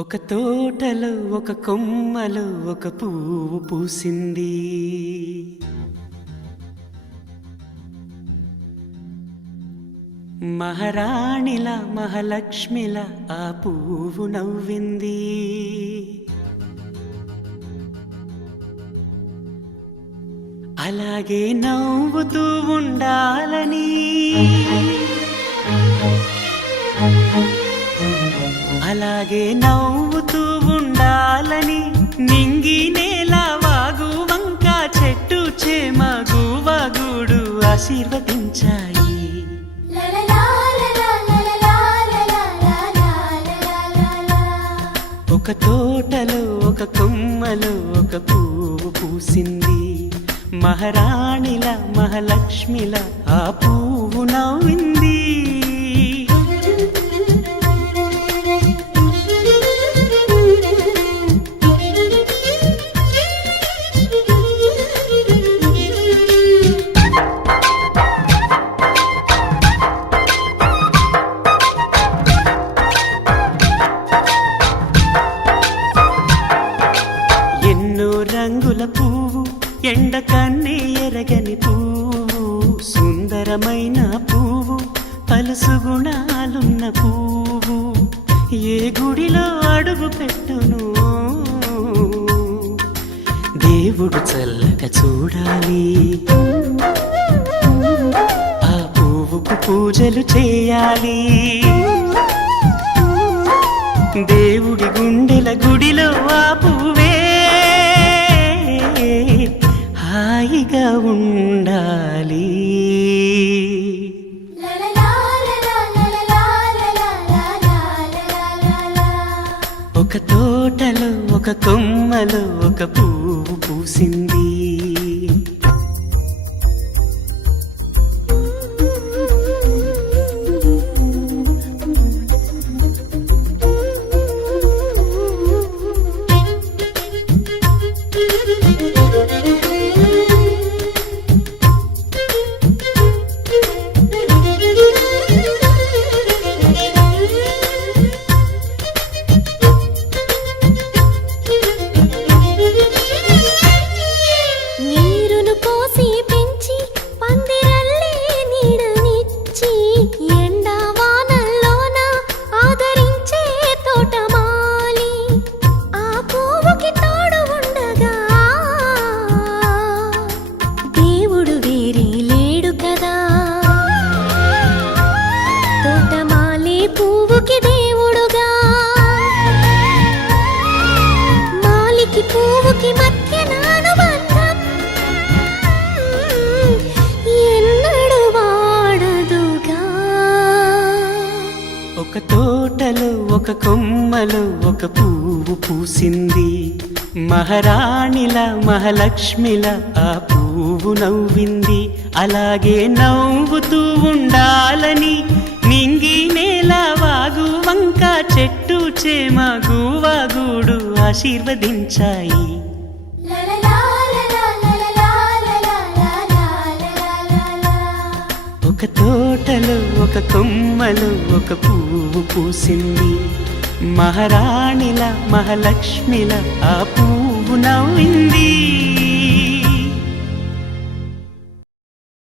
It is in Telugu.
ఒక తోటలో ఒక కొమ్మలో ఒక పువ్వు పూసింది. మహారాణిలా మహాలక్ష్మిలా ఆ పువ్వు నవ్వింది. అలాగే నవ్వుతూ ఉండాలని, అలాగే నవ్వుతూ ఉండాలని నింగి నేల వాగు వంక చెట్టు చేమ గువగూడు ఆశీర్వదించాయి. ఒక తోటలో ఒక కొమ్మలో ఒక పువ్వు పూసింది. మహారాణిలా మహాలక్ష్మిలా ఆ పువ్వు నవ్వింది. రంగుల పువ్వు, ఎండ కన్నే ఎరగని పువ్వు, సుందరమైన పువ్వు, పలుసు గుణాలున్న పువ్వు, ఏ గుడిలో అడుగు పెట్టును దేవుడు చల్లగా చూడాలి. ఆ పువ్వుకు పూజలు చేయాలి. దేవుడి గుండెల గుడిలో ఆ పువ్వే హాయిగా ఉండాలి. ఒక తోటలో ఒక కొమ్మలో ఒక పువ్వు పూసింది. ఒక తోటలో ఒక కొమ్మలో ఒక పువ్వు పూసింది. మహారాణిలా మహాలక్ష్మిలా ఆ పువ్వు నవ్వింది. అలాగే నవ్వుతూ ఉండాలని నింగి నేల వాగు వంక చెట్టు చేమ గువగూడు ఆశీర్వదించాయి. ఒక తోటలో ఒక కొమ్మలో ఒక పువ్వు పూసింది. మహారాణిలా మహాలక్ష్మిలా ఆ పువ్వు నవ్వింది.